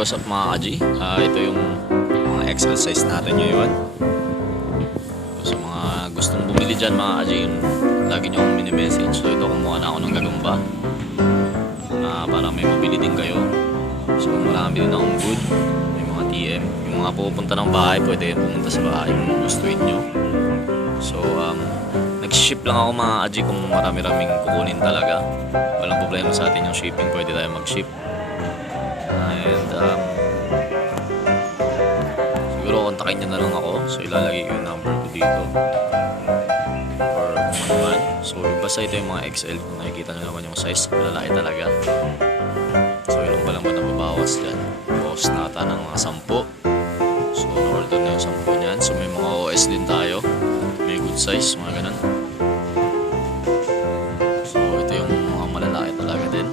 what's up mga kaji? Ito yung mga XL size natin ngayon. So, sa mga gustong bumili dyan mga kaji, yung lagi nyo akong mini-message. So ito, kumuha na ako ng gagamba para may mabili din kayo. So marami din akong good. May mga TM. Yung mga pupunta ng bahay, pwede pumunta sa bahay kung gustuin nyo. So nag-ship lang ako mga kaji kung marami-raming kukunin talaga. Walang problema sa atin yung shipping, pwede tayo mag-ship. And siguro kontakin nyo na lang ako. So ilalagay ko yung number ko dito or kung ano man. So basta ito yung mga XL. Kung nakikita nyo naman yung size, lalaki talaga. So ilang pa lang ba nababawas dyan? Bawas na ata ng mga 10. So na-order na yung 10 nyan. So may mga OS din tayo. May good size, mga ganun. So ito yung mga malalaki talaga din.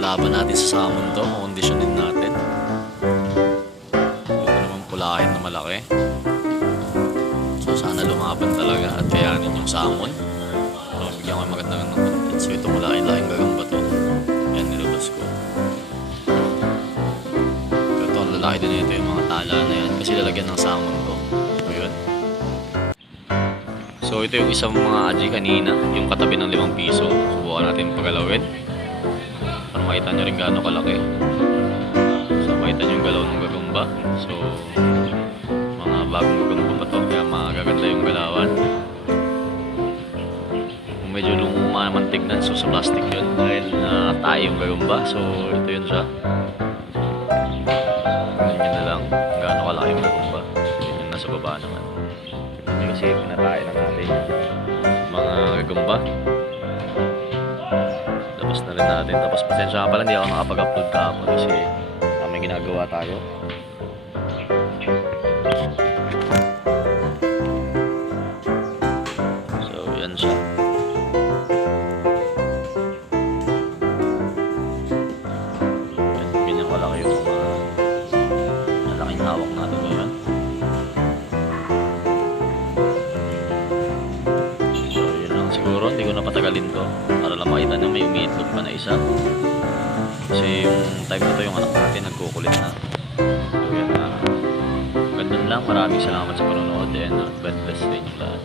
Lalaban natin sa salmon to, kondisyonin natin. Ito naman pulahin na malaki. So sana lumaban talaga at kayanin yung salmon. So bigyan ko yung magandang content. So ito malaking gagamba to. Yan, nilabas ko. Ito ang lalaki din ito, yung mga tala na yan. Kasi lalagyan ng salmon to. So yun. So ito yung isang mga aji kanina, yung katabi ng 5 piso. Subukan natin pagalawin para makita nyo rin gaano kalaki. So makita nyo yung galaw ng gagamba. So mga bagong gagamba pa to, kaya magaganda yung galawan. Kung medyo lumuma naman tignan, so sa plastic yun dahil tayo yung gagamba. So ito yun siya. Ganyan na lang gaano kalaki yung gagamba. Yun yung nasa baba naman. Tignan nyo kasi pinatayin na natin mga gagamba. Tapos na rin natin. Tapos pasensya nga pala, hindi ako nakapag-upload kahapon kasi may ginagawa tayo. So yan siya. Ganyan kalaki yung mga malaking hawak natin ngayon. So yun lang siguro, hindi ko napatagalin to para lang makita na may umiitlog pa na isa. Kasi yung time na to, yung anak natin nagkukulit na. So yan na. Ganun lang. Maraming salamat sa panonood and God bless sa inyo lahat.